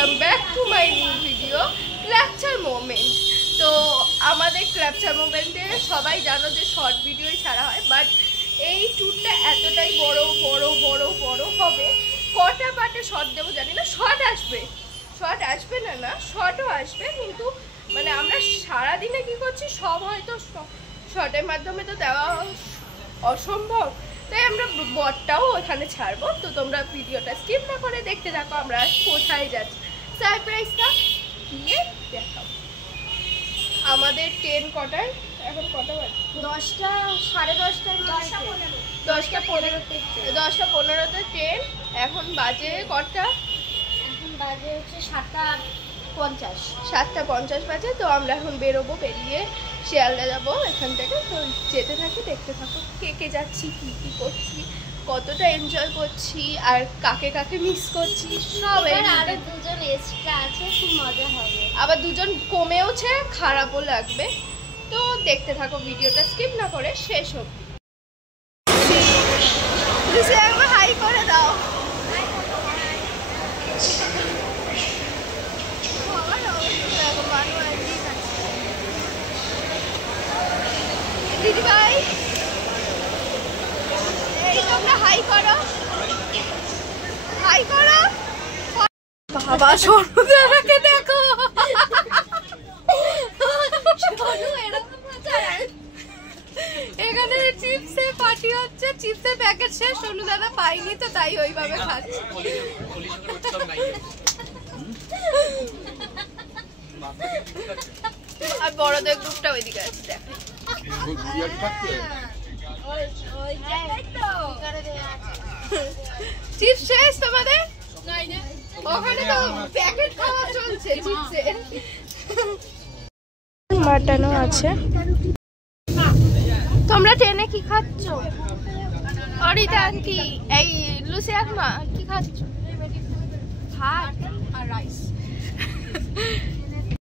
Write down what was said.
Welcome back to my new video capture moment. তো আমাদের capture মোমেন্টে সবাই জানো যে শর্ট ভিডিওই ছাড়া হয়, বাট এই ট্যুরটা এতটাই বড় বড় বড় বড় হবে, কটা পার্টে শর্ট দেবো জানি না। শর্ট আসবে না শর্টও আসবে, কিন্তু মানে আমরা সারাদিনে কি করছি সব হয়তো শর্টের মাধ্যমে তো দেওয়া অসম্ভব, তাই আমরা বটটাও ওখানে ছাড়বো। তো তোমরা ভিডিওটা স্কিপ না করে দেখতে থাকো আমরা কোথায় যাচ্ছি, সারপ্রাইজটা দিয়ে দেখাবো। আমাদের ট্রেন কটায়, এখন কটা বাজে? 10টা সাড়ে 10টা 10টা 15তে ট্রেন। এখন বাজে কটা? এখন বাজে হচ্ছে 7টা 50 বাজে। তো আমরা এখন বেরোবো, বেরিয়ে শিয়ালদা যাবো এখান থেকে। তো যেতে থাকি, দেখতে থাকো কে কে যাচ্ছি, কী কী করছি, কতটা এনজয় করছি, আর কাকে কাকে মিস করছি সব। আরো দুজন এক্সট্রা আছে, খুব মজা হবে। আবার দুজন কমেওছে, খারাপও লাগবে। তো দেখতে থাকো ভিডিওটা স্কিপ না করে শেষ অবধি। একবার হাই করে দাও। দিদি ভাই এই তোমরা হাই করো, হাই করো। বাবা সরুদাকে দেখো, এখানে চিপসের পার্টি হচ্ছে, চিপসের প্যাকেট শেষ, সোনু দাদা পাইনি তো তাই ওইভাবে খাচ্ছে। আর বড়দের গ্রুপটা ওইদিকে আছে, দেখো চিপস শেষ তোমাদের? ওখানে তো প্যাকেট খাওয়া চলছে চিপসের। মাটনও আছে। তোমরা ট্রেনে কি খাচ্ছ? অরিতা আন্টি, এই লুসি আম্মা কি খাচ্ছ? ভাত আর রাইস।